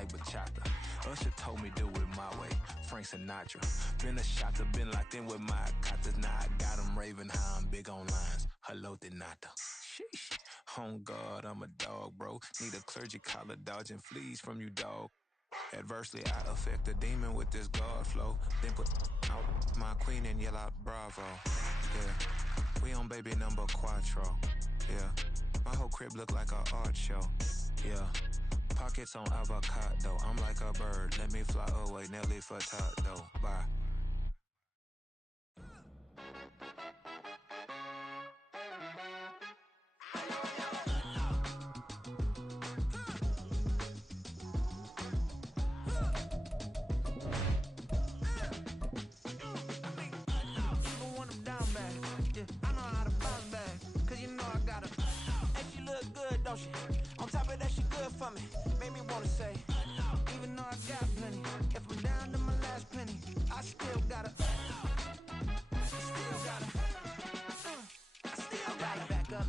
like bachata. Usher told me do it my way, Frank Sinatra. Been a shotter, been locked in with my cotters. Now I got them raving how I'm big on lines. Hello, de nata. Sheesh. On God, I'm a dog, bro. Need a clergy collar, dodging fleas from you, dog. Adversely, I affect the demon with this God flow. Then put out my queen and yell out bravo. Yeah, we on baby number quattro. Yeah, my whole crib look like a art show. Yeah, pockets on avocado. I'm like a bird, let me fly away. Nelly Furtado, bye. On top of that, she good for me. Made me wanna say, even though I got plenty, if I'm down to my last penny, I still gotta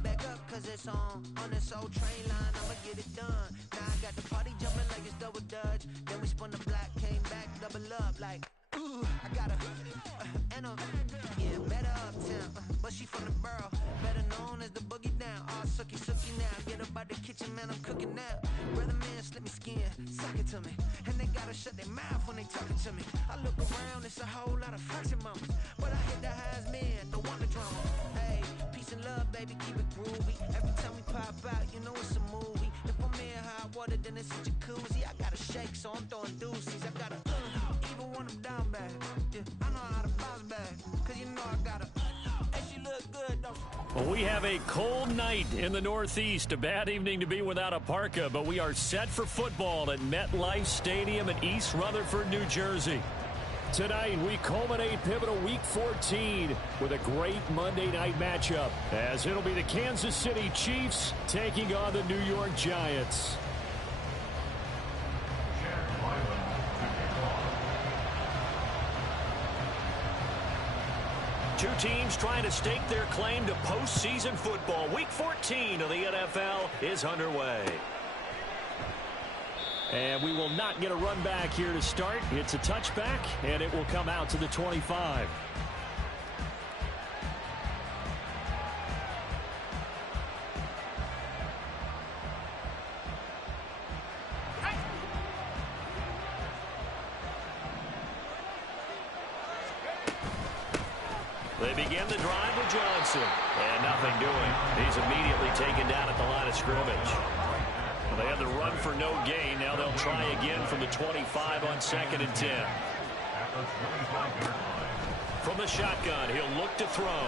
back up, cause it's on this old train line, I'ma get it done. Now I got the party jumping like it's double dutch. Then we spun the block, came back, double up like, ooh, I got and yeah, better uptown, but she from the borough, better known as the boogie down. All sookie now, get up out the kitchen, man, I'm cooking now. Brother man, slip me skin, suck it to me, and they gotta shut their mouth when they talking to me. I look around, it's a whole lot of friction moments, but I hit the highs, man, the wonder drama. Hey, peace and love, baby, keep it groovy. Every time we pop out, you know it's a movie. If I'm in hot water, then it's a jacuzzi. I gotta shake, so I'm throwing deuces. I gotta, even when I'm down bad, yeah, I know how to bounce back, cause you know I gotta, and she look good, don't she? Well, we have a cold night in the Northeast. A bad evening to be without a parka, but we are set for football at MetLife Stadium in East Rutherford, New Jersey. Tonight, we culminate pivotal Week 14 with a great Monday night matchup, as it'll be the Kansas City Chiefs taking on the New York Giants. Two teams trying to stake their claim to postseason football. Week 14 of the NFL is underway. And we will not get a run back here to start. It's a touchback, and it will come out to the 25. They begin the drive with Johnson. And nothing doing. He's immediately taken down at the line of scrimmage. Well, they had the run for no gain. Now they'll try again from the 25 on 2nd and 10. From the shotgun, he'll look to throw.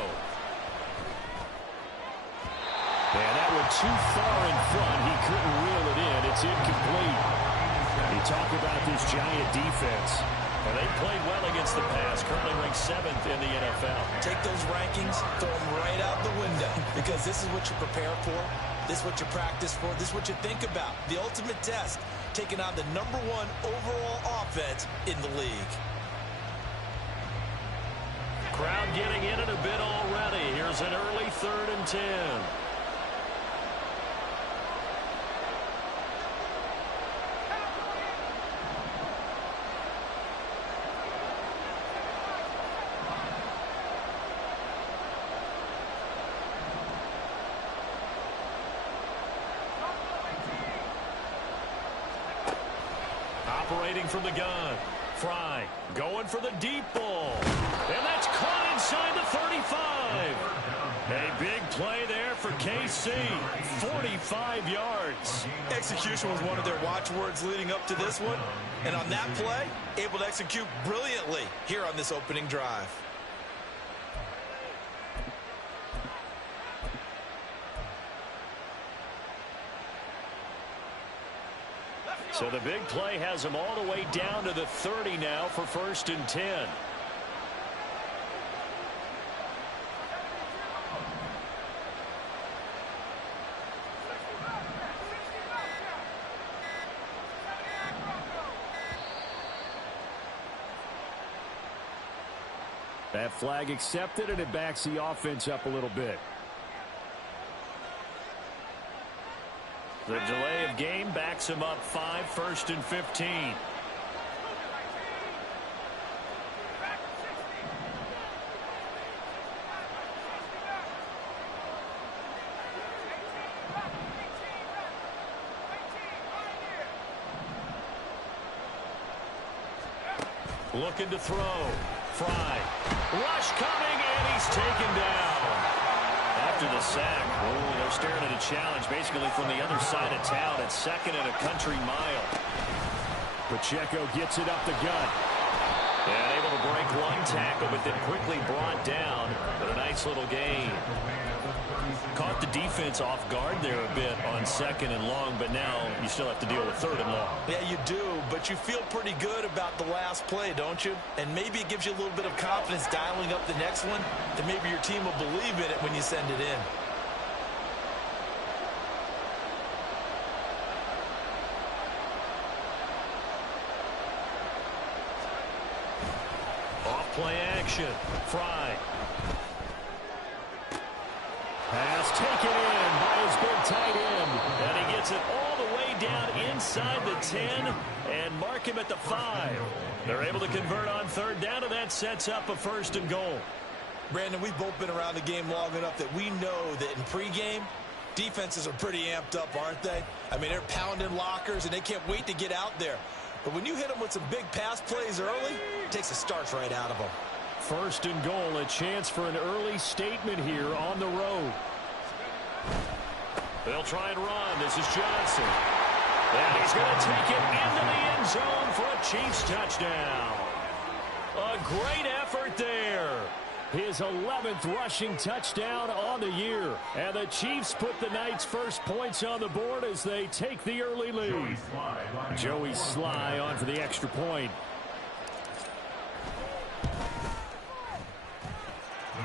And that one too far in front. He couldn't reel it in. It's incomplete. You talk about this Giant defense. And they played well against the pass, currently ranked 7th in the NFL. Take those rankings, throw them right out the window, because this is what you prepare for, this is what you practice for, this is what you think about. The ultimate test, taking on the #1 overall offense in the league. Crowd getting in it a bit already. Here's an early 3rd and 10. Operating from the gun. Fry going for the deep ball. And that's caught inside the 35. A big play there for KC. 45 yards. Execution was one of their watchwords leading up to this one. And on that play, able to execute brilliantly here on this opening drive. So the big play has him all the way down to the 30 now for 1st and 10. That flag accepted, and it backs the offense up a little bit. The delay of game backs him up 5, 1st and 15. Looking to throw. Fry. Rush coming, and he's taken down. After the sack, they're staring at a challenge basically from the other side of town at 2nd and a country mile. Pacheco gets it up the gut. And able to break one tackle, but then quickly brought down. But a nice little gain. Caught the defense off guard there a bit on 2nd and long, but now you still have to deal with 3rd and long. Yeah, you do, but you feel pretty good about the last play, don't you? And maybe it gives you a little bit of confidence dialing up the next one, that maybe your team will believe in it when you send it in. Off-play action. Fry. Pass taken in by his big tight end. And he gets it all the way down inside the 10 and mark him at the 5. They're able to convert on 3rd down, and that sets up a 1st and goal. Brandon, we've both been around the game long enough that we know that in pregame, defenses are pretty amped up, aren't they? I mean, they're pounding lockers, and they can't wait to get out there. But when you hit them with some big pass plays early, it takes the starch right out of them. 1st and goal, a chance for an early statement here on the road. They'll try and run. This is Johnson. And he's going to take it into the end zone for a Chiefs touchdown. A great effort there. His 11th rushing touchdown on the year. And the Chiefs put the Knights' first points on the board as they take the early lead. Joey Sly on for the extra point.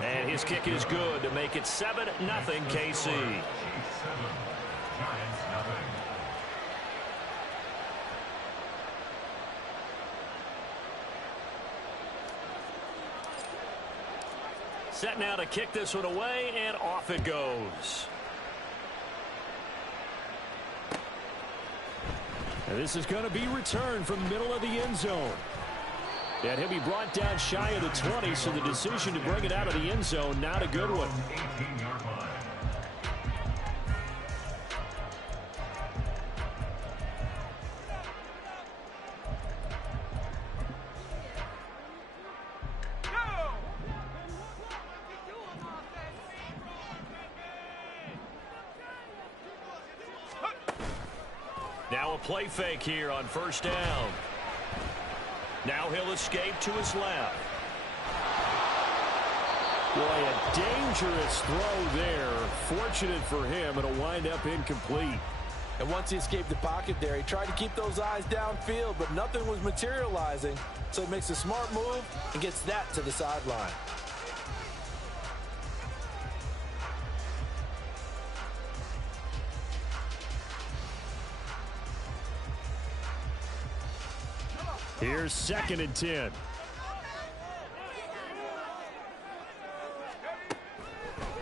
And his kick is good to make it 7-0 KC. Set now to kick this one away, and off it goes. And this is going to be returned from the middle of the end zone. And he'll be brought down shy of the 20, so the decision to bring it out of the end zone, not a good one. Now a play fake here on 1st down. Now he'll escape to his left. Boy, a dangerous throw there. Fortunate for him, it'll wind up incomplete. And once he escaped the pocket there, he tried to keep those eyes downfield, but nothing was materializing. So he makes a smart move and gets that to the sideline. Here's 2nd and 10.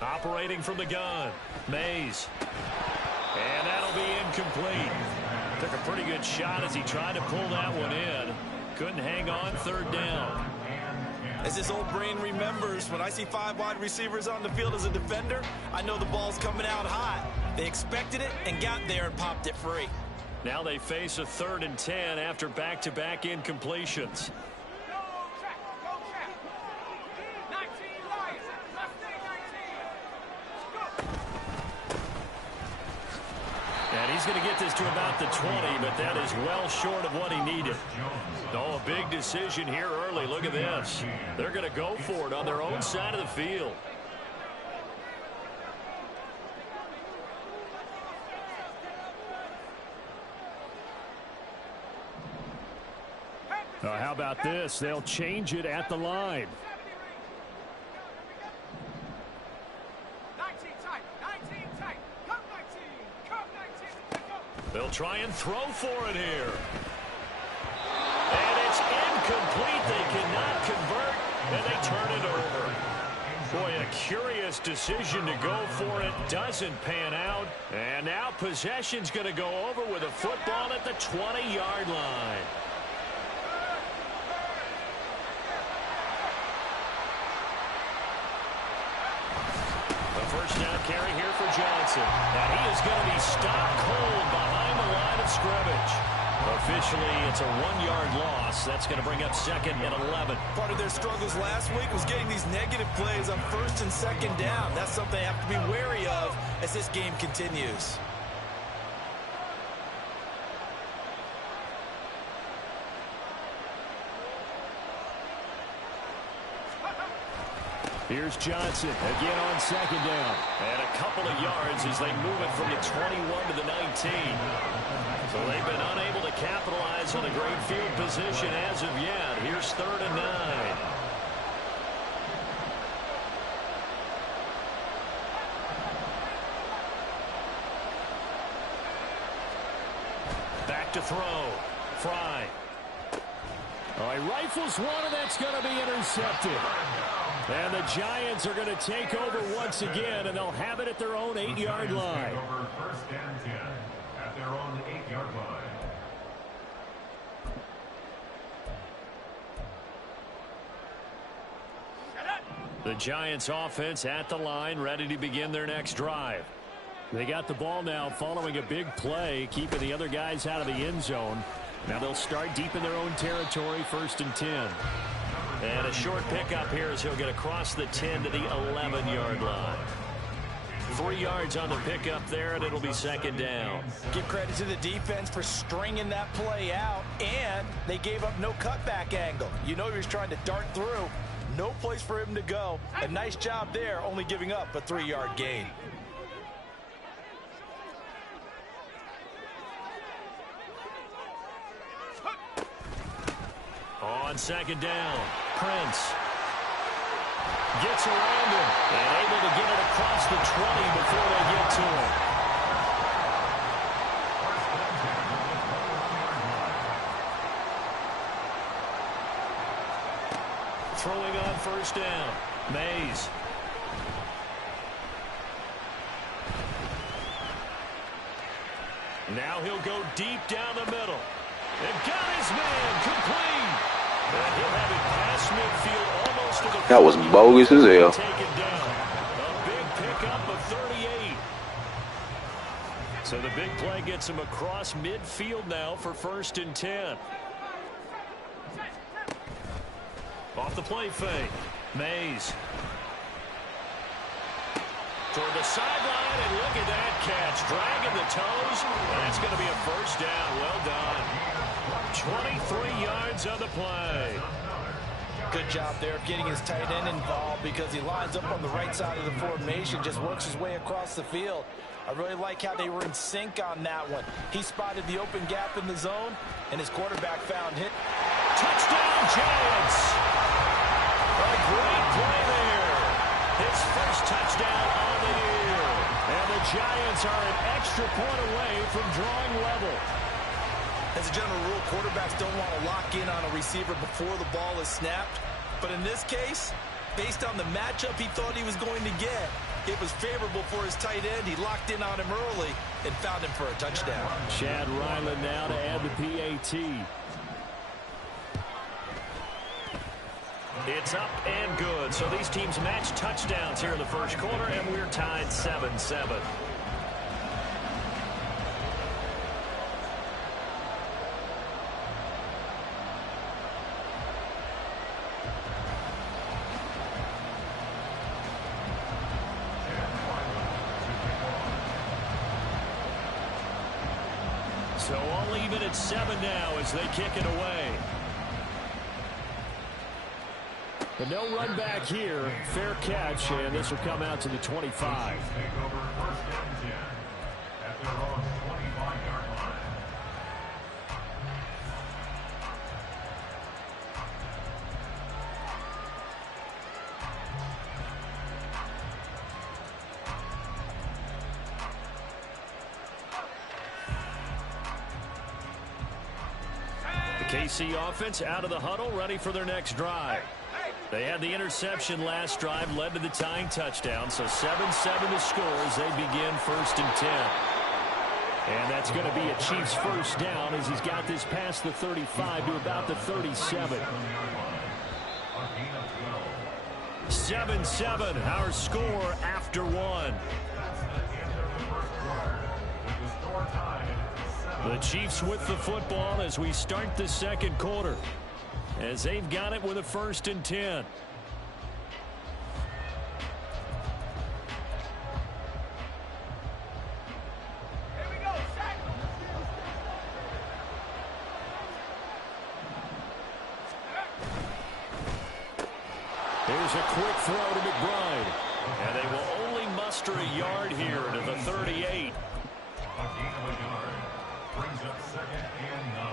Operating from the gun, Mays. And that'll be incomplete. Took a pretty good shot as he tried to pull that one in. Couldn't hang on 3rd down. As this old brain remembers, when I see 5 wide receivers on the field as a defender, I know the ball's coming out hot. They expected it and got there and popped it free. Now they face a 3rd and 10 after back-to-back incompletions. And he's going to get this to about the 20, but that is well short of what he needed. Oh, a big decision here early. Look at this. They're going to go for it on their own side of the field. How about this? They'll change it at the line. They'll try and throw for it here. And it's incomplete. They cannot convert, and they turn it over. Boy, a curious decision to go for it. Doesn't pan out. And now possession's going to go over with a football at the 20-yard line. The first down carry here for Johnson. And he is going to be stopped cold behind the line of scrimmage. Officially, it's a 1-yard loss. That's going to bring up 2nd and 11. Part of their struggles last week was getting these negative plays on 1st and 2nd down. That's something they have to be wary of as this game continues. Here's Johnson again on 2nd down. And a couple of yards as they move it from the 21 to the 19. So they've been unable to capitalize on a great field position as of yet. Here's 3rd and 9. Back to throw. Fry. Oh, he rifles one, and that's going to be intercepted. And the Giants are going to take over once again, and they'll have it at their own 8-yard line. First and 10 at their own 8-yard line. The Giants offense at the line, ready to begin their next drive. They got the ball now following a big play, keeping the other guys out of the end zone. Now they'll start deep in their own territory, 1st and 10. And a short pickup here as he'll get across the 10 to the 11-yard line. 3 yards on the pickup there, and it'll be 2nd down. Give credit to the defense for stringing that play out, and they gave up no cutback angle. You know he was trying to dart through. No place for him to go. A nice job there, only giving up a 3-yard gain. On 2nd down, Prince gets around him and able to get it across the 20 before they get to him. Throwing on 1st down, Mays. Now he'll go deep down the middle. And got his man complete. And he'll have it past midfield almost to the... That was bogus as hell. Taken down. A big pickup of 38. So the big play gets him across midfield now for 1st and 10. Off the play fake. Mays. Toward the sideline, and look at that catch. Dragging the toes. And that's going to be a 1st down. Well done. 23 yards on the play. Good job there of getting his tight end involved because he lines up on the right side of the formation, just works his way across the field. I really like how they were in sync on that one. He spotted the open gap in the zone, and his quarterback found him. Touchdown, Giants! A great play there. His first touchdown on the year. And the Giants are an extra point away from drawing level. As a general rule, quarterbacks don't want to lock in on a receiver before the ball is snapped. But in this case, based on the matchup he thought he was going to get, it was favorable for his tight end. He locked in on him early and found him for a touchdown. Chad Ryland now to add the PAT. It's up and good. So these teams match touchdowns here in the first quarter, and we're tied 7-7. So all even at 7 now as they kick it away. But no run back here. Fair catch, and this will come out to the 25. Take over 1st and 10 at their own 25-yard line. The KC offense out of the huddle, ready for their next drive. They had the interception last drive, led to the tying touchdown. So 7-7 the score as they begin 1st and 10. And that's going to be a Chiefs first down as he's got this past the 35 to about the 37. 7-7, our score after one. The Chiefs with the football as we start the second quarter, as they've got it with a 1st and 10. Here's a quick throw to McBride. And they will only muster a yard here to the 38. A gain of a yard brings up 2nd and 9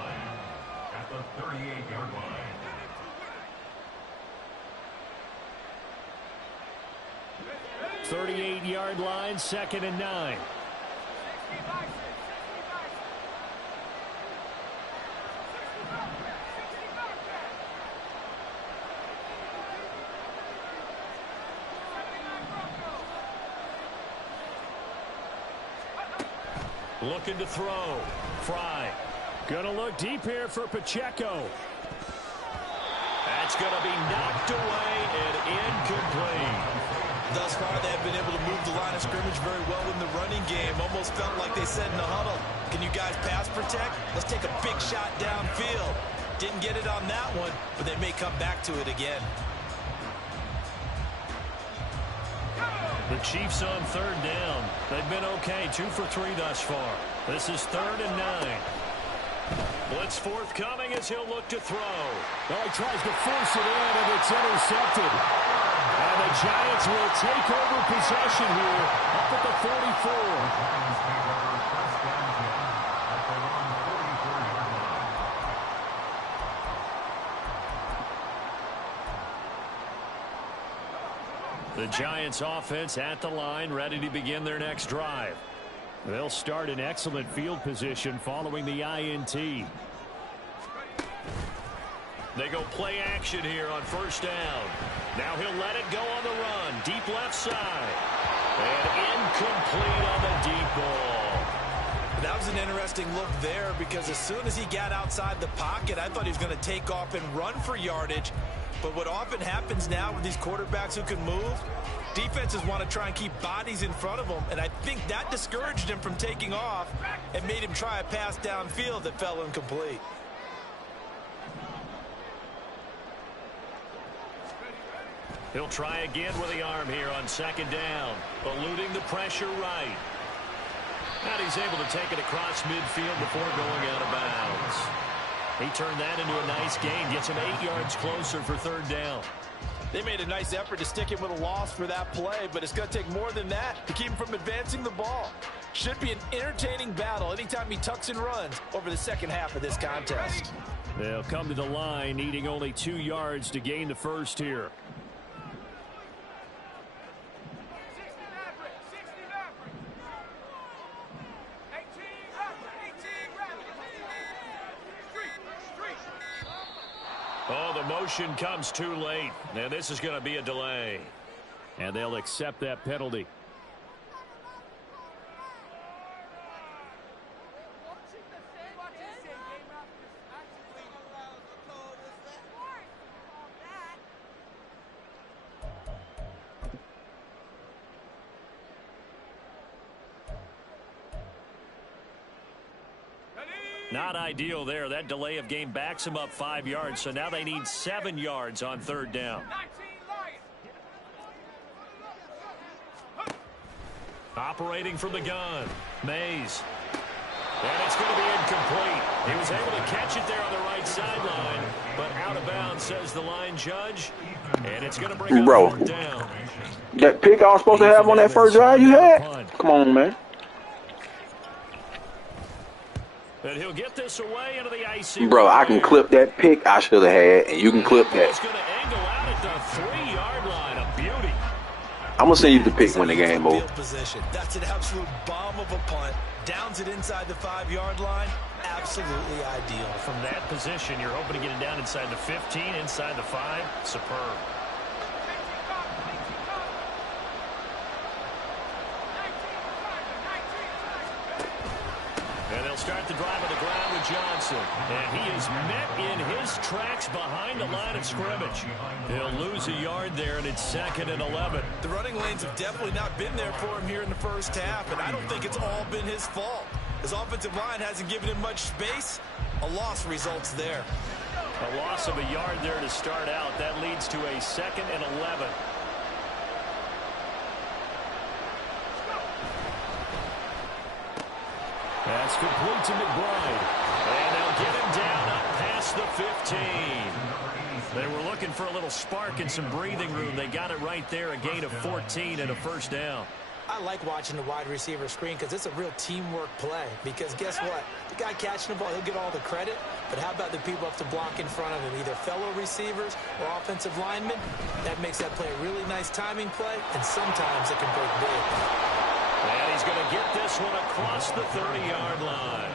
at the 38-yard line. .38-yard line, 2nd and 9. Looking to throw. Fry. Going to look deep here for Pacheco. That's going to be knocked away and incomplete. Thus far, they have been able to move the line of scrimmage very well in the running game. Almost felt like they said in the huddle, can you guys pass protect? Let's take a big shot downfield. Didn't get it on that one, but they may come back to it again. The Chiefs on 3rd down. They've been okay, 2 for 3 thus far. This is 3rd and 9. Blitz forthcoming as he'll look to throw. Oh, he tries to force it in, and it's intercepted. And the Giants will take over possession here up at the 44. The Giants offense at the line, ready to begin their next drive. They'll start in excellent field position following the INT. They go play action here on 1st down. Now he'll let it go on the run. Deep left side. And incomplete on the deep ball. That was an interesting look there because as soon as he got outside the pocket, I thought he was going to take off and run for yardage. But what often happens now with these quarterbacks who can move, defenses want to try and keep bodies in front of them, and I think that discouraged him from taking off and made him try a pass downfield that fell incomplete. He'll try again with the arm here on 2nd down, eluding the pressure right. And he's able to take it across midfield before going out of bounds. He turned that into a nice gain, gets him 8 yards closer for 3rd down. They made a nice effort to stick him with a loss for that play, but it's going to take more than that to keep him from advancing the ball. Should be an entertaining battle anytime he tucks and runs over the second half of this contest. They'll come to the line, needing only 2 yards to gain the first here. Oh, the motion comes too late, and this is going to be a delay. And they'll accept that penalty. Not ideal there. That delay of game backs them up 5 yards, so now they need 7 yards on 3rd down. Operating from the gun, Mays. And it's going to be incomplete. He was able to catch it there on the right sideline, but out of bounds, says the line judge. And it's going to bring up 4th down. That pick I was supposed to have on that first drive you had? Come on, man. And he'll get this away into the icy. Bro, I can clip that pick I should have had, and you can clip that. He's going to angle out at the 3-yard line. A beauty. I'm going to send you the pick when the game over. That's an absolute bomb of a punt. Downs it inside the 5-yard line. Absolutely ideal. From that position, you're hoping to get it down inside the 15, inside the 5. Superb. start the drive on the ground with Johnson. And he is met in his tracks behind the line of scrimmage. He'll lose a yard there, and it's 2nd and 11. The running lanes have definitely not been there for him here in the first half, and I don't think it's all been his fault. His offensive line hasn't given him much space. A loss results there. A loss of a yard there to start out. That leads to a 2nd and 11. That's complete to McBride. And they'll get him down up past the 15. They were looking for a little spark and some breathing room. They got it right there, a gain of 14 and a first down. I like watching the wide receiver screen because it's a real teamwork play. Because guess what? The guy catching the ball, he'll get all the credit. But how about the people up to block in front of him, either fellow receivers or offensive linemen? That makes that play a really nice timing play, and sometimes it can break big. And he's going to get this one across the 30-yard line.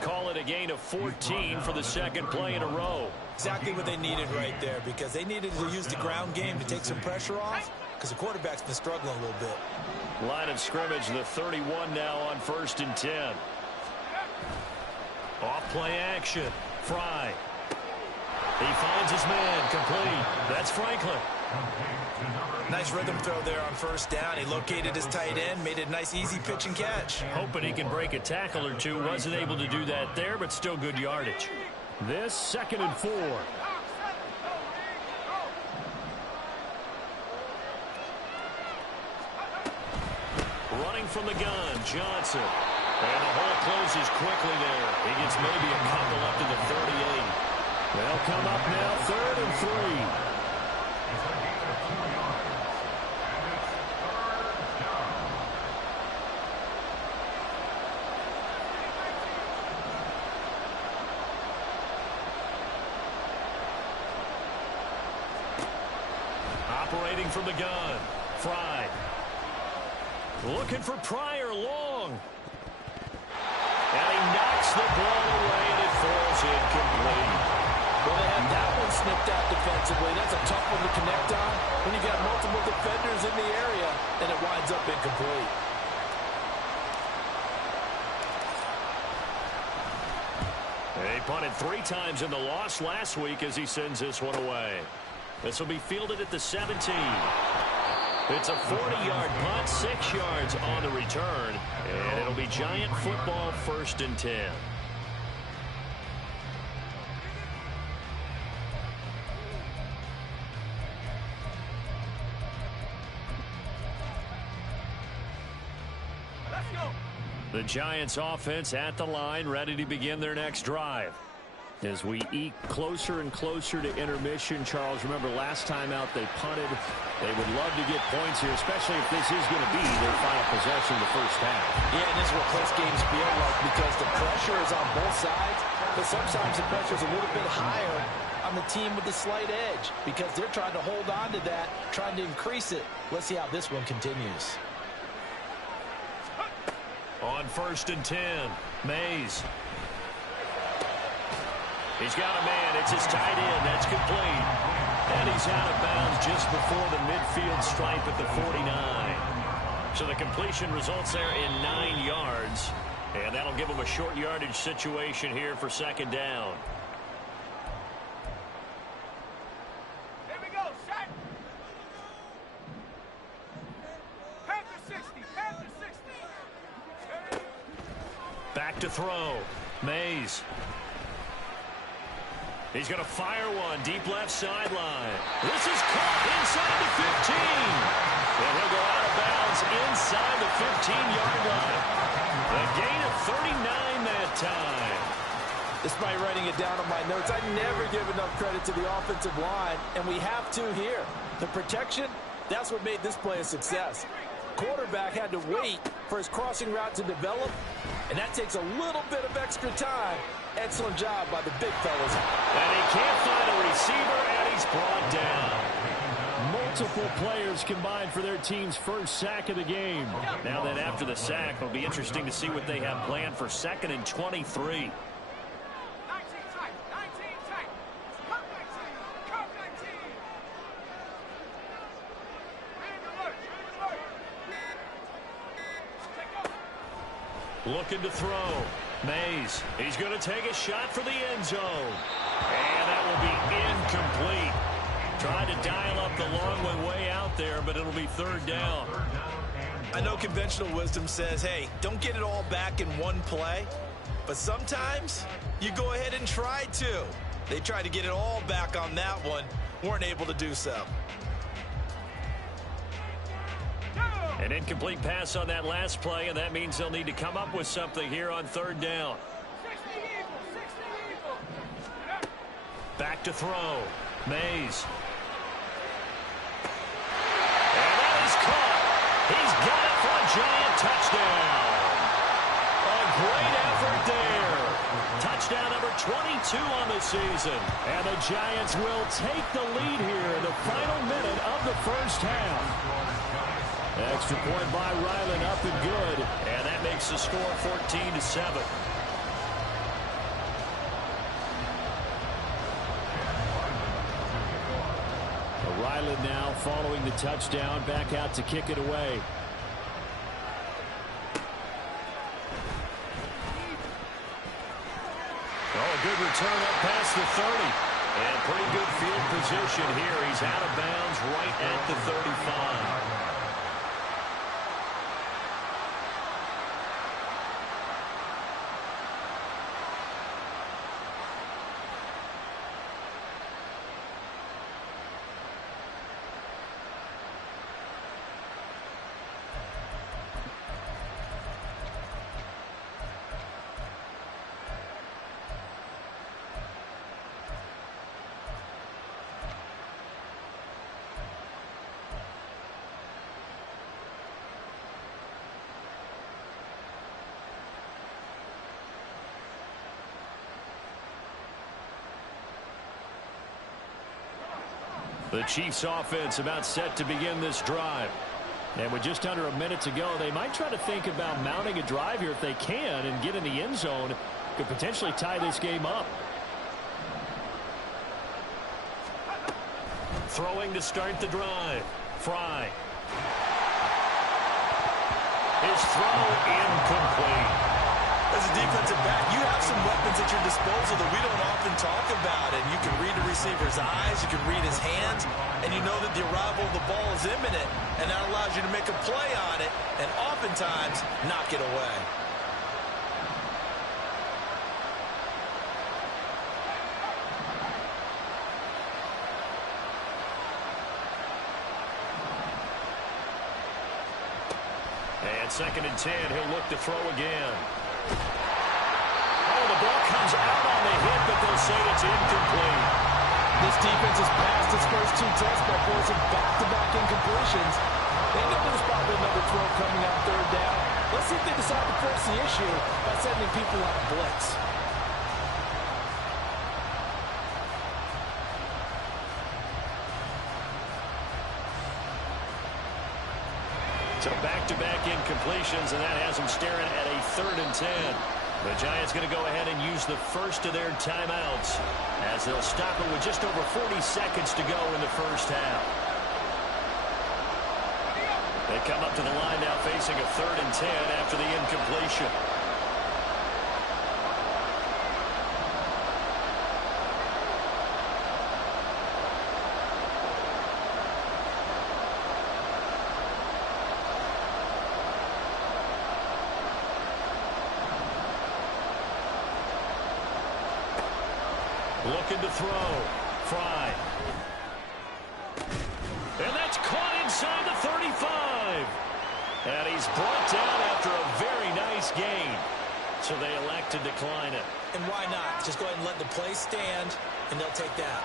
Call it a gain of 14 for the second play in a row. Exactly what they needed right there, because they needed to use the ground game to take some pressure off, because the quarterback's been struggling a little bit. Line of scrimmage, the 31 now on 1st and 10. Off play action. Fry. He finds his man. Complete. That's Franklin. Nice rhythm throw there on first down. He located his tight end, made it a nice, easy pitch and catch. Hoping he can break a tackle or two. Wasn't able to do that there, but still good yardage. This 2nd and 4. Running from the gun, Johnson. And the hole closes quickly there. He gets maybe a couple up to the 38. They'll come up now, 3rd and 3. Operating from the gun, Fry. Looking for Pryor long. And he knocks the ball away, and it falls incomplete. Well, they have that one snipped out defensively. That's a tough one to connect on when you got multiple defenders in the area, and it winds up incomplete. They punted 3 times in the loss last week as he sends this one away. This will be fielded at the 17. It's a 40-yard punt, 6 yards on the return, and it'll be Giant football, 1st and 10. Let's go. The Giants offense at the line, ready to begin their next drive. As we eke closer and closer to intermission, Charles, remember last time out they punted. They would love to get points here, especially if this is going to be their final possession of the first half. Yeah, and this is what close games feel like, because the pressure is on both sides, but sometimes the pressure is a little bit higher on the team with the slight edge, because they're trying to hold on to that, trying to increase it. Let's see how this one continues. On 1st and 10, Mays. He's got a man. It's his tight end. That's complete. And he's out of bounds just before the midfield stripe at the 49. So the completion results there in 9 yards. And that'll give him a short yardage situation here for 2nd down. Here we go, set. Panther 60, Panther 60. Back to throw. Mays. He's going to fire one deep left sideline. This is caught inside the 15. And he'll go out of bounds inside the 15-yard line. A gain of 39 that time. Despite writing it down on my notes, I never give enough credit to the offensive line, and we have to here. The protection, that's what made this play a success. Quarterback had to wait for his crossing route to develop, and that takes a little bit of extra time. Excellent job by the big fellas. And he can't find a receiver, and he's brought down. Multiple players combined for their team's first sack of the game. Now that after the sack, it'll be interesting to see what they have planned for 2nd and 23. 19 tight, 19 tight. Cut 19, cut 19. Ready alert, ready alert. Take off. Looking to throw. Mays, he's going to take a shot for the end zone. And that will be incomplete. Trying to dial up the long way out there, but it'll be third down. I know conventional wisdom says, hey, don't get it all back in one play. But sometimes you go ahead and try to. They tried to get it all back on that one. Weren't able to do so. An incomplete pass on that last play, and that means they'll need to come up with something here on third down. Back to throw. Mays. And that is caught. He's got it for a Giant touchdown. A great effort there. Touchdown number 22 on the season. And the Giants will take the lead here in the final minute of the first half. Extra point by Ryland, up and good. And that makes the score 14-7. Ryland now following the touchdown, back out to kick it away. Oh, a good return up past the 30. And pretty good field position here. He's out of bounds right at the 35. The Chiefs offense about set to begin this drive. And with just under a minute to go, they might try to think about mounting a drive here if they can and get in the end zone. Could potentially tie this game up. Throwing to start the drive. Fry. His throw incomplete. As a defensive back, you have some weapons at your disposal that we don't often talk about. And you can read a receiver's eyes, you can read his hands, and you know that the arrival of the ball is imminent. And that allows you to make a play on it and oftentimes knock it away. And 2nd and 10, he'll look to throw again. Oh, the ball comes out on the hit, but they'll say it's incomplete. This defense has passed its first two tests by forcing back-to-back incompletions. They know there's probably another 12 coming out third down. Let's see if they decide to force the issue by sending people on a blitz. So back-to-back incompletions, and that has them staring at a 3rd and 10. The Giants going to go ahead and use the first of their timeouts as they'll stop it with just over 40 seconds to go in the first half. They come up to the line now facing a 3rd and 10 after the incompletion. Looking to throw. Fry. And that's caught inside the 35. And he's brought down after a very nice gain. So they elect to decline it. And why not? Just go ahead and let the play stand, and they'll take that.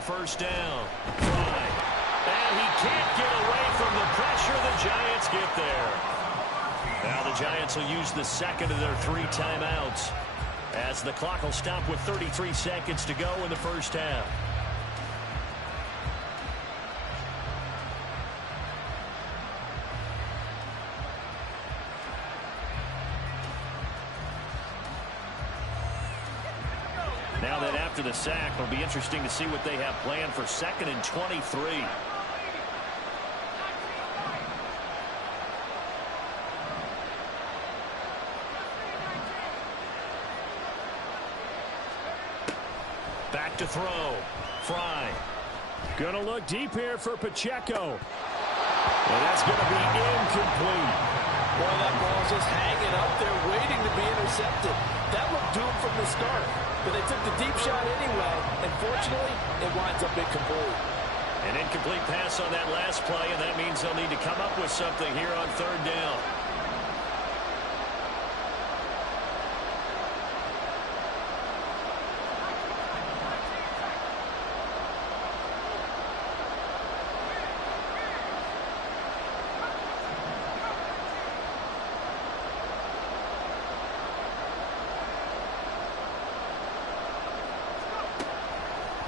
First down. Fry. And he can't get away from the pressure. The Giants get there. Now the Giants will use the second of their 3 timeouts as the clock will stop with 33 seconds to go in the first half. Now that after the sack, it'll be interesting to see what they have planned for 2nd and 23. Back to throw. Fry. Going to look deep here for Pacheco. And that's going to be incomplete. Boy, that ball's just hanging up there waiting to be intercepted. That looked doomed from the start, but they took the deep shot anyway, and fortunately, it winds up incomplete. An incomplete pass on that last play, and that means they'll need to come up with something here on 3rd down.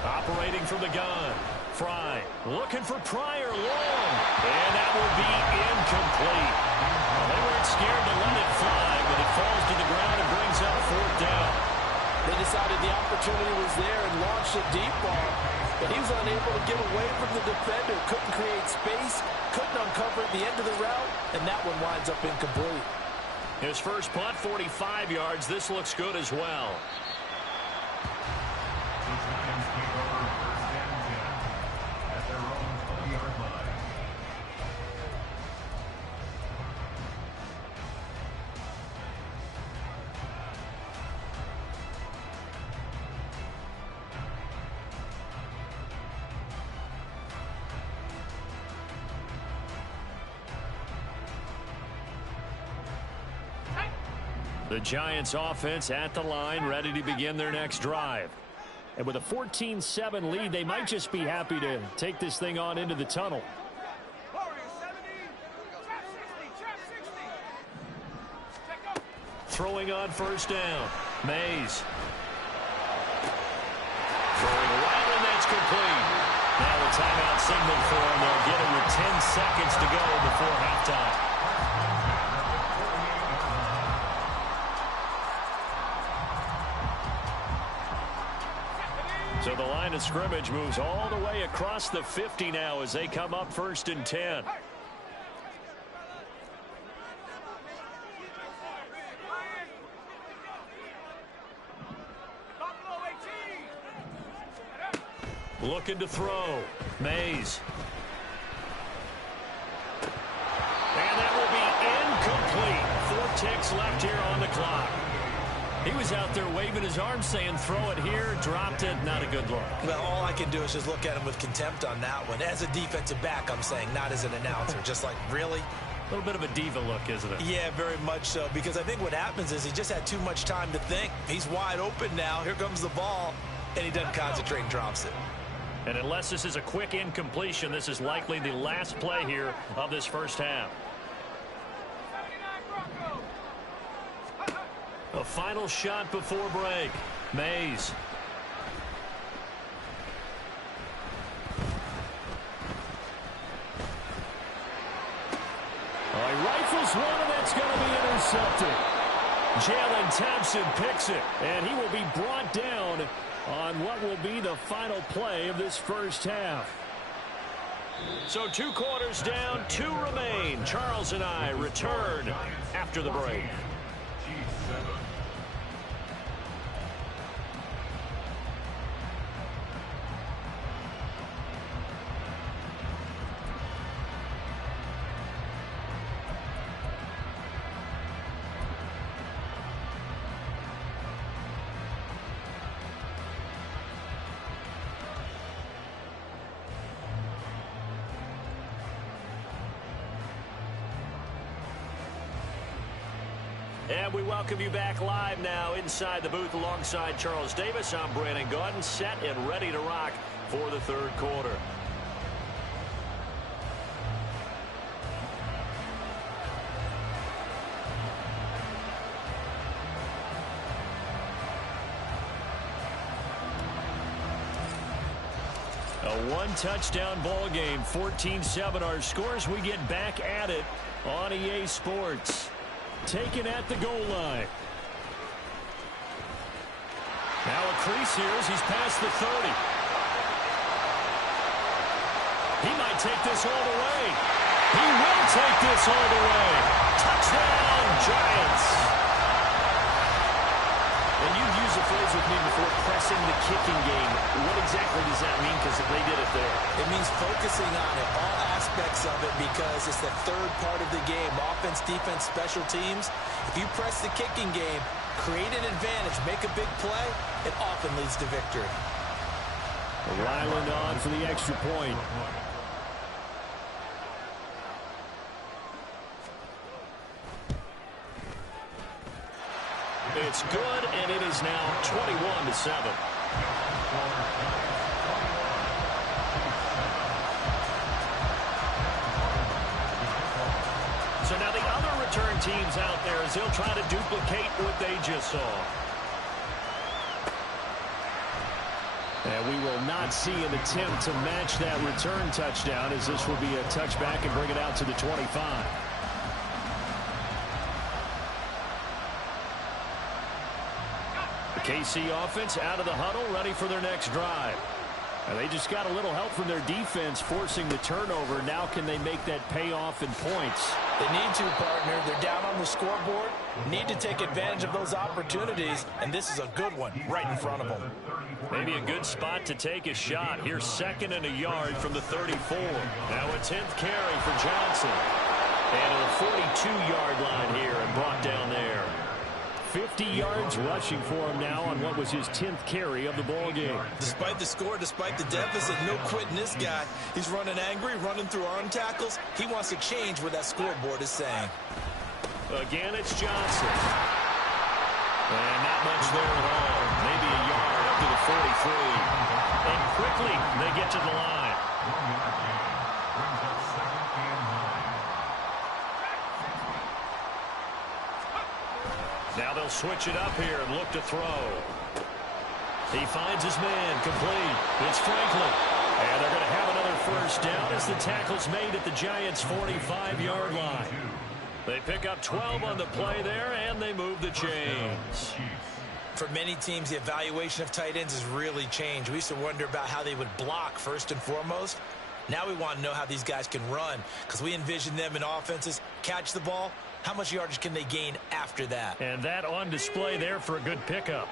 Operating from the gun. Fry looking for Pryor long. And that will be incomplete. Well, they weren't scared to let it fly, but it falls to the ground and brings up 4th down. They decided the opportunity was there and launched a deep ball, but he was unable to get away from the defender. Couldn't create space, couldn't uncover at the end of the route, and that one winds up incomplete. His first punt, 45 yards. This looks good as well. The Giants offense at the line, ready to begin their next drive. And with a 14-7 lead, they might just be happy to take this thing on into the tunnel. Throwing on 1st down. Mays. Throwing right, and that's complete. Now a timeout signal for them. They'll get it with 10 seconds to go before halftime. So the line of scrimmage moves all the way across the 50 now as they come up 1st and 10. Looking to throw. Mays. And that will be incomplete. 4 ticks left here on the clock. He was out there waving his arms saying, throw it here, dropped it, not a good look. Well, all I can do is just look at him with contempt on that one. As a defensive back, I'm saying, not as an announcer. Just like, really? A little bit of a diva look, isn't it? Yeah, very much so, because I think what happens is he just had too much time to think. He's wide open now. Here comes the ball, and he doesn't concentrate and drops it. And unless this is a quick incompletion, this is likely the last play here of this first half. A final shot before break. Mays. He rifles one, and that's going to be intercepted. Jalen Thompson picks it, and he will be brought down on what will be the final play of this first half. So 2 quarters down, 2 remain. Charles and I return after the break. And we welcome you back live now inside the booth alongside Charles Davis. I'm Brandon Gaudin, set and ready to rock for the 3rd quarter. A one-touchdown ball game, 14-7 our scores. We get back at it on EA Sports. Taken at the goal line. Now a crease here as he's past the 30. He might take this all the way. He will take this all the way. Touchdown, Giants. And you've used the phrase with me before, pressing the kicking game. What exactly does that mean? Because they did it there. It means focusing on it, all aspects of it, because it's the third part of the game. Offense, defense, special teams. If you press the kicking game, create an advantage, make a big play, it often leads to victory. Ryland on for the extra point. It's good, and it is now 21-7. So now the other return teams out there as they'll try to duplicate what they just saw. And we will not see an attempt to match that return touchdown, as this will be a touchback and bring it out to the 25. The KC offense out of the huddle, ready for their next drive. And they just got a little help from their defense forcing the turnover. Now can they make that pay off in points? They need to, partner. They're down on the scoreboard. Need to take advantage of those opportunities, and this is a good one right in front of them. Maybe a good spot to take a shot. Here's 2nd and a yard from the 34. Now a 10th carry for Johnson. And to the 42-yard line here and brought down there. 50 yards rushing for him now on what was his 10th carry of the ball game. Despite the score, despite the deficit, no quitting this guy. He's running angry, running through arm tackles. He wants to change what that scoreboard is saying. Again, it's Johnson. And not much there at all. Maybe a yard up to the 43. And quickly, they get to the line. Now they'll switch it up here and look to throw. He finds his man, complete. It's Franklin. And they're going to have another first down as the tackle's made at the Giants' 45-yard line. They pick up 12 on the play there, and they move the chains. For many teams, the evaluation of tight ends has really changed. We used to wonder about how they would block first and foremost. Now we want to know how these guys can run, because we envision them in offenses catch the ball. How much yardage can they gain after that? And that on display there for a good pickup.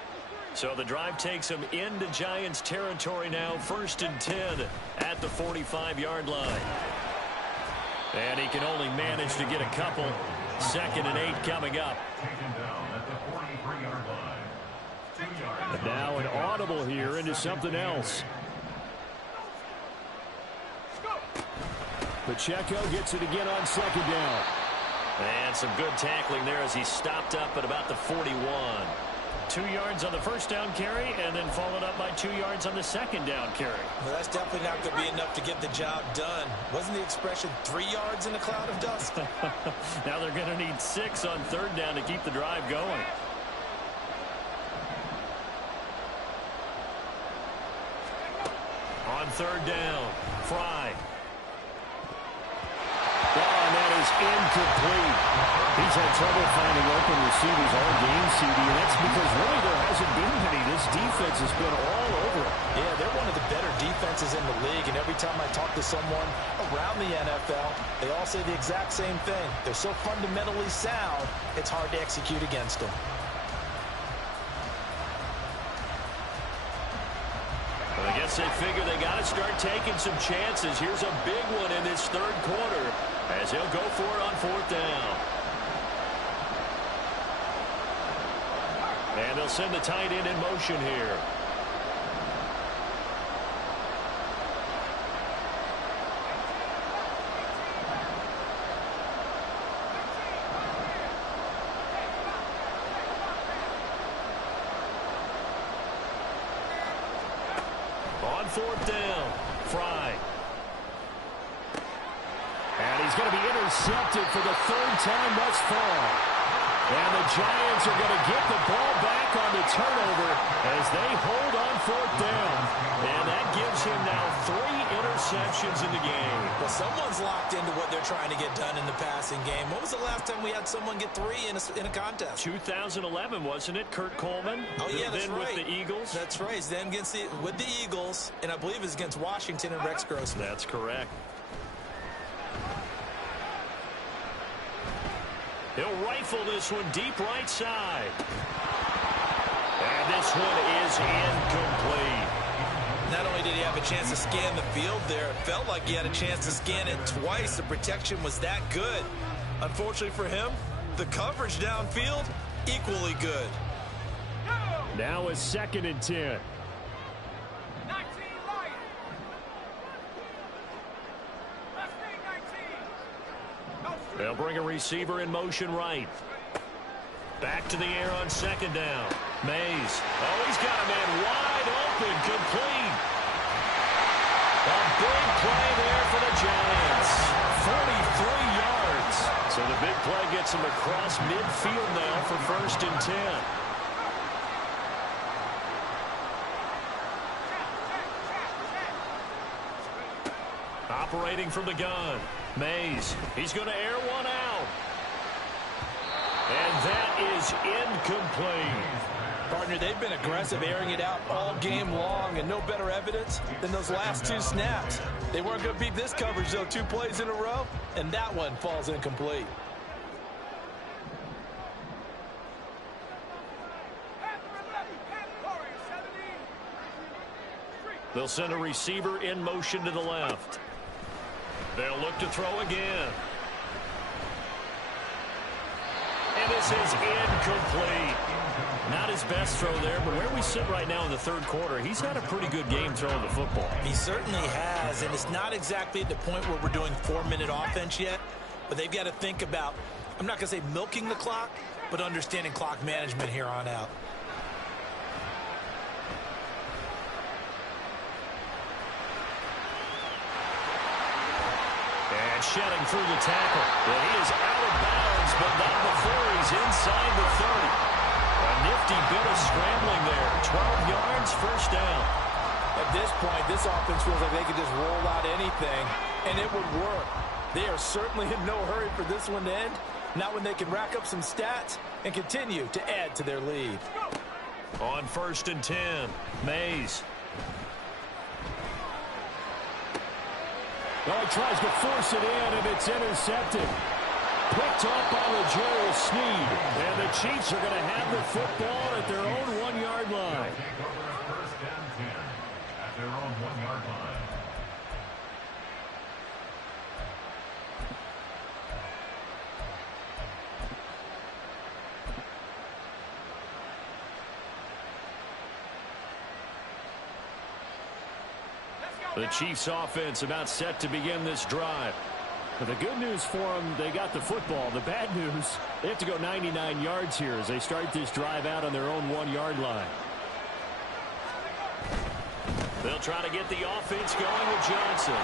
So the drive takes them into Giants territory now. 1st and 10 at the 45-yard line. And he can only manage to get a couple. 2nd and 8 coming up. And now an audible here into something else. Pacheco gets it again on 2nd down. And some good tackling there as he stopped up at about the 41. 2 yards on the first down carry, and then followed up by 2 yards on the 2nd down carry. Well, that's definitely not going to be enough to get the job done. Wasn't the expression 3 yards in a cloud of dust? Now they're going to need 6 on 3rd down to keep the drive going. On 3rd down, Fry. And that is incomplete. He's had trouble finding open receivers all game, CD, and that's because really there hasn't been many. This defense has been all over it. Yeah, they're one of the better defenses in the league, and every time I talk to someone around the NFL, they all say the exact same thing. They're so fundamentally sound, it's hard to execute against them. I guess they figure they got to start taking some chances. Here's a big one in this 3rd quarter as he'll go for it on 4th down. And they'll send the tight end in motion here. On 4th down, Fry. And he's going to be intercepted for the 3rd time thus far. And the Giants are going to get the ball back on the turnover as they hold on 4th down. And that gives him now 3 receptions in the game. Well, someone's locked into what they're trying to get done in the passing game. When was the last time we had someone get 3 in a contest? 2011, wasn't it? Kurt Coleman. Oh, yeah, that's then right. with the Eagles. That's right. Then with the Eagles, and I believe it's against Washington and Rex Grossman. That's correct. He'll rifle this one deep right side. And this one is incomplete. Not only did he have a chance to scan the field there, it felt like he had a chance to scan it twice. The protection was that good. Unfortunately for him, the coverage downfield, equally good. Now a 2nd and 10. 19 Lions. Let's bring 19. They'll bring a receiver in motion right. Back to the air on 2nd down. Mays. Oh, he's got a man wide open. Complete. A big play there for the Giants. 43 yards. So the big play gets him across midfield now for 1st and 10. Operating from the gun. Mays. He's going to air one out. And that is incomplete. Partner, they've been aggressive, airing it out all game long, and no better evidence than those last 2 snaps. They weren't going to beat this coverage, though, 2 plays in a row, and that one falls incomplete. They'll send a receiver in motion to the left. They'll look to throw again. And this is incomplete. Not his best throw there, but where we sit right now in the 3rd quarter, he's had a pretty good game throwing the football. He certainly has, and it's not exactly at the point where we're doing 4-minute offense yet, but they've got to think about, I'm not going to say milking the clock, but understanding clock management here on out. And shedding through the tackle. Well, he is out of bounds, but not before he's inside the 30. A nifty bit of scrambling there. 12 yards, 1st down. At this point, this offense feels like they could just roll out anything, and it would work. They are certainly in no hurry for this one to end, not when they can rack up some stats and continue to add to their lead. On 1st and 10, Mays. Well, he tries to force it in, and it's intercepted. Picked off by L'Jarius Sneed. And the Chiefs are going to have the football at their own 1-yard line. Take over on 1st and 10 at their own 1-yard line. The Chiefs offense about set to begin this drive. But the good news for them, they got the football. The bad news, they have to go 99 yards here as they start this drive out on their own 1-yard line. They'll try to get the offense going with Johnson.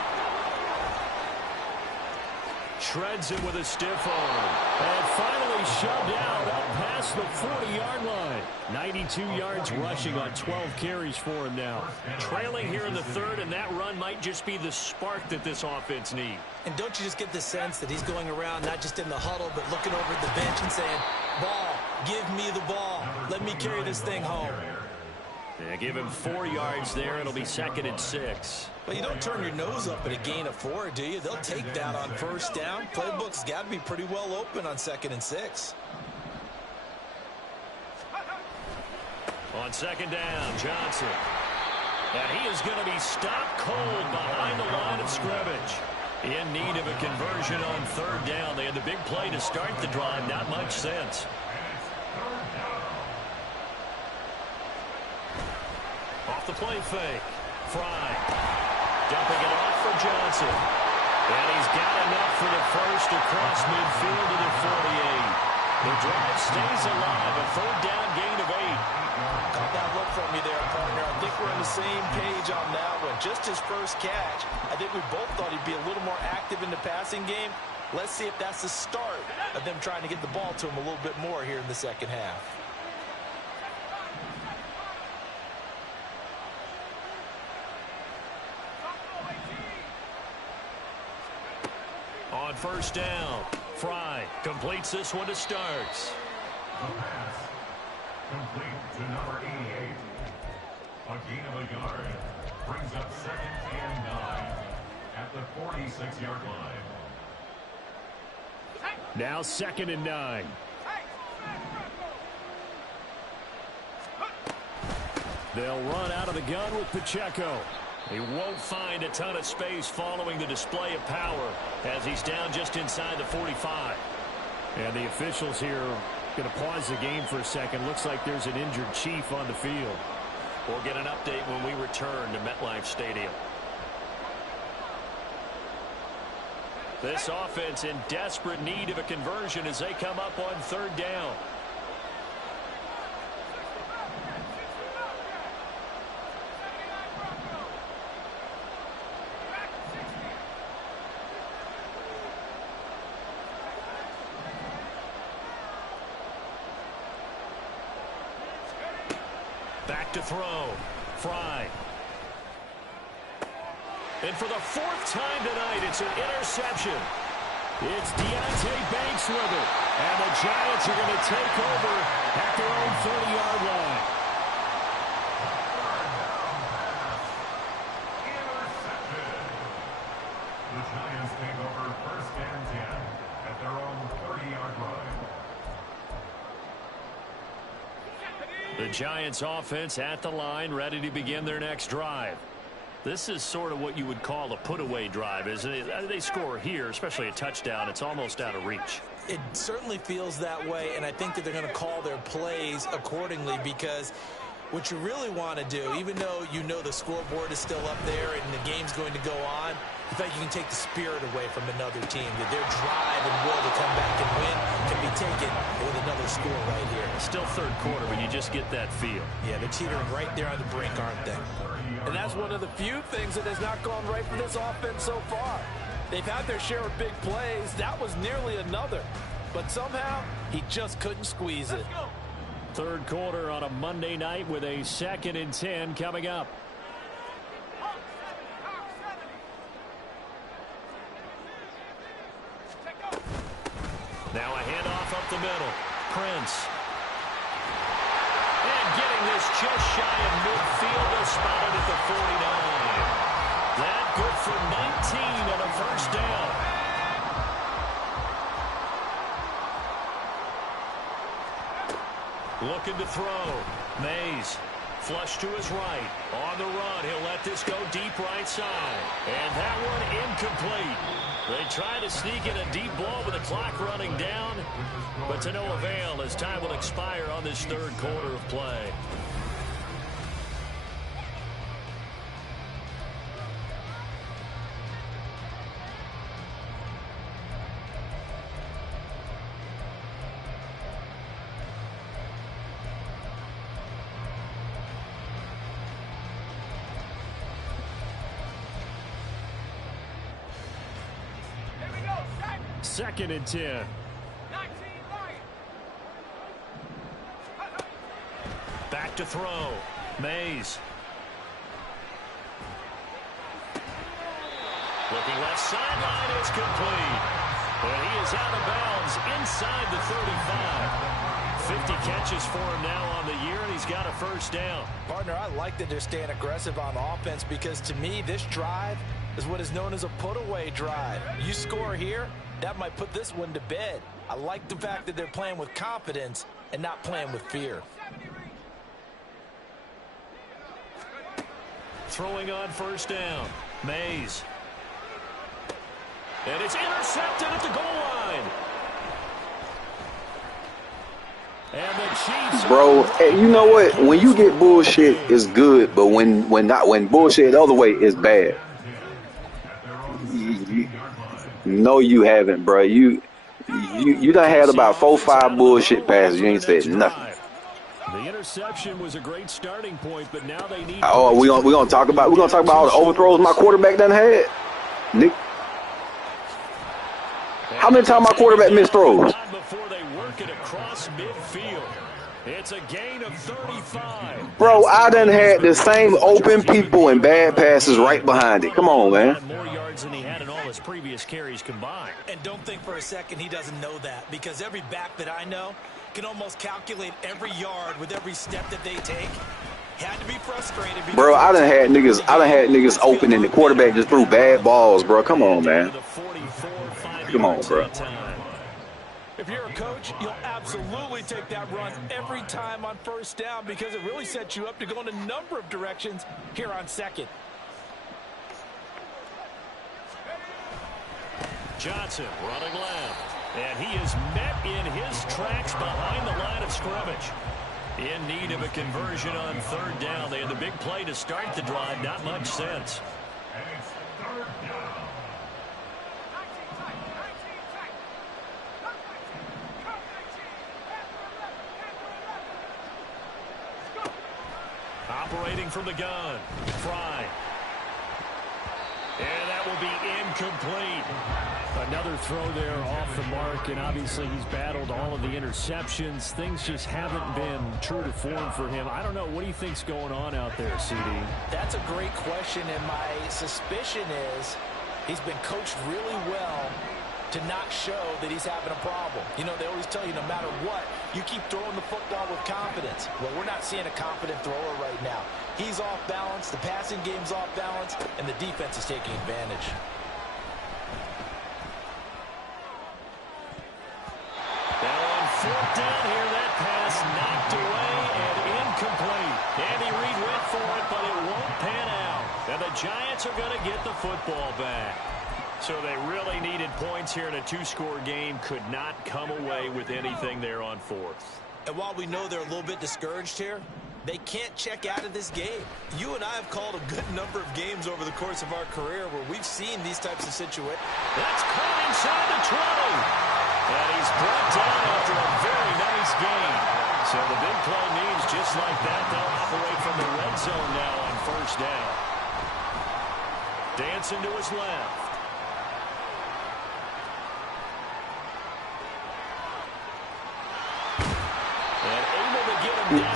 Shreds him with a stiff arm. And finally shoved out up past the 40-yard line. 92 yards rushing on 12 carries for him now. Trailing here in the 3rd, and that run might just be the spark that this offense needs. And don't you just get the sense that he's going around not just in the huddle, but looking over at the bench and saying, ball, give me the ball. Let me carry this thing home. Yeah, give him 4 yards there. It'll be 2nd and 6. Well, you don't turn your nose up at a gain of 4, do you? They'll take that on 1st down. Playbook's got to be pretty well open on 2nd and 6. On 2nd down, Johnson. And he is going to be stopped cold behind the line of scrimmage. In need of a conversion on 3rd down. They had the big play to start the drive. Not much sense. Off the play fake. Fry. Dumping it off for Johnson. And he's got enough for the 1st across midfield to the 48. The drive stays alive. A 3rd down gain of 8. Caught that look from you there, partner. I think we're on the same page on that one. Just his first catch. I think we both thought he'd be a little more active in the passing game. Let's see if that's the start of them trying to get the ball to him a little bit more here in the 2nd half. On first down, Fry completes this one to Starks. The pass complete to number 88. A gain of a yard brings up 2nd and 9 at the 46-yard line. Now 2nd and 9. They'll run out of the gun with Pacheco. He won't find a ton of space following the display of power as he's down just inside the 45. And the officials here going to pause the game for a second. Looks like there's an injured Chief on the field. We'll get an update when we return to MetLife Stadium. This offense in desperate need of a conversion as they come up on 3rd down. Back to throw. Fry. And for the 4th time tonight, it's an interception. It's Deonte Banks with it. And the Giants are going to take over at their own 30-yard line. Intercepted. The Giants take over 1st and 10 at their own 30-yard line. The Giants offense at the line, ready to begin their next drive. This is sort of what you would call a put-away drive, isn't it? They score here, especially a touchdown. It's almost out of reach. It certainly feels that way, and I think that they're going to call their plays accordingly because what you really want to do, even though you know the scoreboard is still up there and the game's going to go on, in fact, you can take the spirit away from another team, that their drive and will to come back and win can be taken with another score right here. Still 3rd quarter, but you just get that feel. Yeah, they're teetering right there on the brink, aren't they? And that's one of the few things that has not gone right for this offense so far. They've had their share of big plays. That was nearly another. But somehow, he just couldn't squeeze it. 3rd quarter on a Monday night with a 2nd and 10 coming up. Now a handoff up the middle. Prince. And getting this just shy of midfield. They'll spot it at the 49. That good for 19 on a 1st down. Looking to throw. Mays. Flush to his right. On the run. He'll let this go deep right side. And that one incomplete. They try to sneak in a deep ball with the clock running down, but to no avail as time will expire on this 3rd quarter of play. Second and 10. Back to throw. Mays. Looking left sideline, it's complete. And he is out of bounds inside the 35. 50 catches for him now on the year, and he's got a 1st down. Partner, I like that they're staying aggressive on offense because to me, this drive is what is known as a put-away drive. You score here, that might put this one to bed. I like the fact that they're playing with confidence and not playing with fear. Throwing on 1st down. Mays. And it's intercepted at the goal line. And the Chiefs. Bro, hey, you know what? When you get bullshit, it's good, but when bullshit the other way, it's bad. No, you haven't, bro. You done had about 4-5 bullshit passes. You ain't said nothing. The interception was a great starting point, but now they need. Oh, we're gonna talk about all the overthrows my quarterback done had. Nick, how many times my quarterback missed throws? Before they work it across midfield. It's a gain of 35. Bro, I done had the same open people and bad passes right behind it. Come on, man. More yards than he had in all his previous carries combined. And don't think for a second he doesn't know that, because every back that I know can almost calculate every yard with every step that they take. Had to be frustrated. Bro, I done had niggas open and the quarterback just threw bad balls, bro. Come on, man. Come on, bro. If you're a coach, you'll absolutely take that run every time on first down, because it really sets you up to go in a number of directions here on second. Johnson running left, and he is met in his tracks behind the line of scrimmage. In need of a conversion on third down. They had the big play to start the drive. Not much sense. And it's third down. Operating from the gun. Fry. And that will be incomplete. Another throw there off the mark, and obviously he's battled all of the interceptions. Things just haven't been true to form for him. I don't know. What do you think's going on out there, CD? That's a great question, and my suspicion is he's been coached really well to not show that he's having a problem. You know, they always tell you no matter what, you keep throwing the football with confidence. Well, we're not seeing a confident thrower right now. He's off balance, the passing game's off balance, and the defense is taking advantage. Now on fourth down here, that pass knocked away and incomplete. Andy Reid went for it, but it won't pan out. And the Giants are going to get the football back. So they really needed points here in a two-score game. Could not come away with anything there on fourth. And while we know they're a little bit discouraged here, they can't check out of this game. You and I have called a good number of games over the course of our career where we've seen these types of situations. That's caught inside the 20. And he's brought down after a very nice gain. So the big play means just like that, they'll operate from the red zone now on first down. Dancing to his left.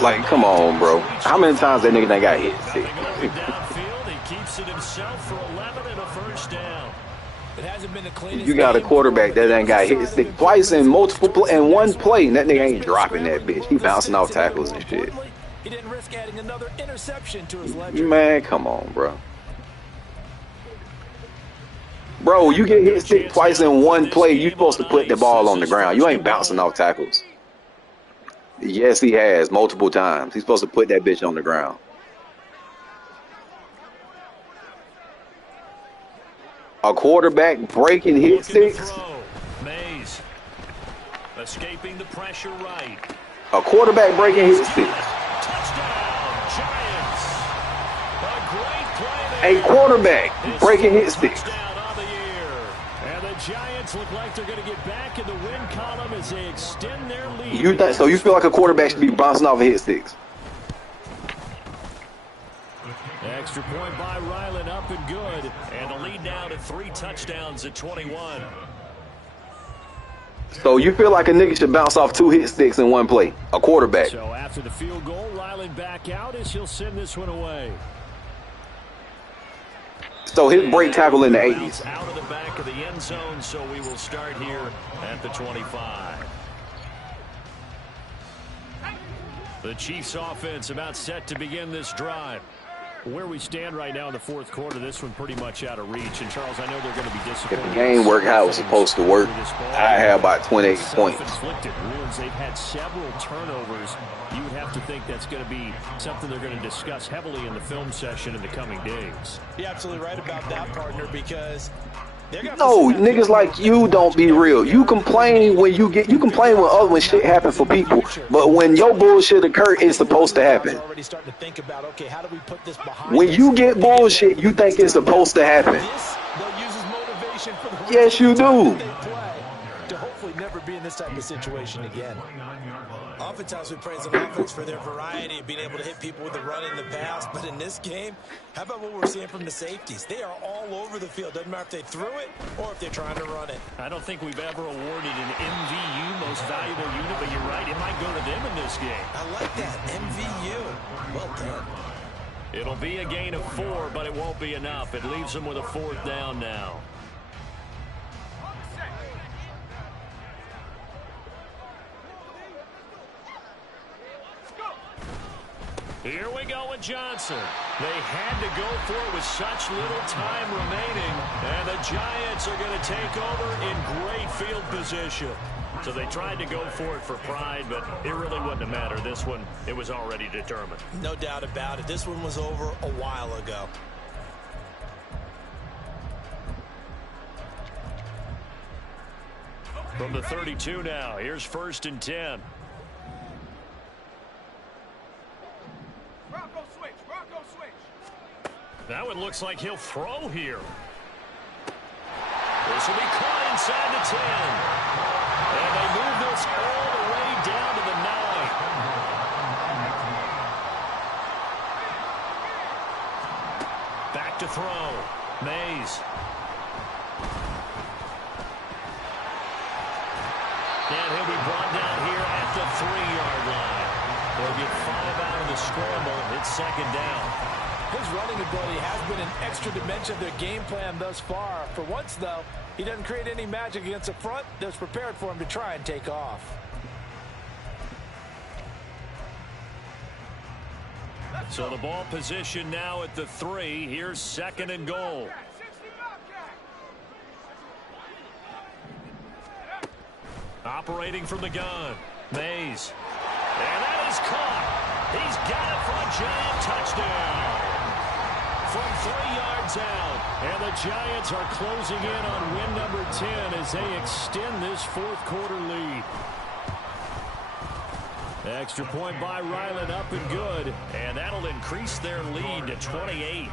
Like, come on, bro. How many times that nigga done got hit? He keeps it himself for 11 and a first down. It hasn't been the cleanest. You got a quarterback that done got hit stick twice in one play, and that nigga ain't dropping that bitch. He bouncing off tackles and shit. He didn't risk adding another interception to his ledger. Man, come on, bro. Bro, you get hit stick twice in one play, you supposed to put the ball on the ground. You ain't bouncing off tackles. Yes, he has multiple times. He's supposed to put that bitch on the ground. A quarterback breaking hit sticks. Mays escaping the pressure right. A quarterback breaking hit sticks. Touchdown, Giants. A great play there. A quarterback breaking hit sticks. Touchdown on the year. And the Giants look like they're going to get back in the win column as they extend their lead. So you feel like a quarterback should be bouncing off of hit sticks? Extra point by Ryland, up and good. And the lead now to 3 touchdowns at 21. So you feel like a nigga should bounce off 2 hit sticks in one play? A quarterback. So after the field goal, Ryland back out as he'll send this one away. So his break tackle in the 80s. Out of the back of the end zone, so we will start here at the 25. The Chiefs offense about set to begin this drive. Where we stand right now in the fourth quarter, this one pretty much out of reach. And, Charles, I know they're going to be disappointed. If the game worked how it was supposed to work, I have about 28 points. Self-inflicted wounds. They've had several turnovers. You would have to think that's going to be something they're going to discuss heavily in the film session in the coming days. You're absolutely right about that, partner, because no, niggas like you don't be real. You complain when when shit happen for people, but when your bullshit occur, it's supposed to happen. When you get bullshit, you think it's supposed to happen. Yes, you do. To hopefully never be in this this type of situation again. Oftentimes we praise an offense for their variety of being able to hit people with the run in the pass, but in this game, how about what we're seeing from the safeties? They are all over the field. Doesn't matter if they threw it or if they're trying to run it. I don't think we've ever awarded an MVU, most valuable unit, but you're right, it might go to them in this game. I like that, MVU. Well done. It'll be a gain of 4, but it won't be enough. It leaves them with a 4th down now. Here we go with Johnson. They had to go for it with such little time remaining, and the Giants are going to take over in great field position. So they tried to go for it for pride, but it really wouldn't have mattered. This one, it was already determined. No doubt about it. This one was over a while ago. From the 32 now, here's 1st and 10. Now it looks like he'll throw here. This will be caught inside the 10. And they move this all the way down to the 9. Back to throw. Mays. And he'll be brought down here at the 3-yard line. They'll get 5 out of the scramble. It's 2nd down. His running ability has been an extra dimension of their game plan thus far. For once, though, he doesn't create any magic against the front that's prepared for him to try and take off. So the ball position now at the 3. Here's 2nd and goal. Operating from the gun. Mays. And that is caught. He's got it for a Giant touchdown. From 3 yards out. And the Giants are closing in on win number 10 as they extend this 4th quarter lead. Extra point by Ryland, up and good. And that'll increase their lead to 28.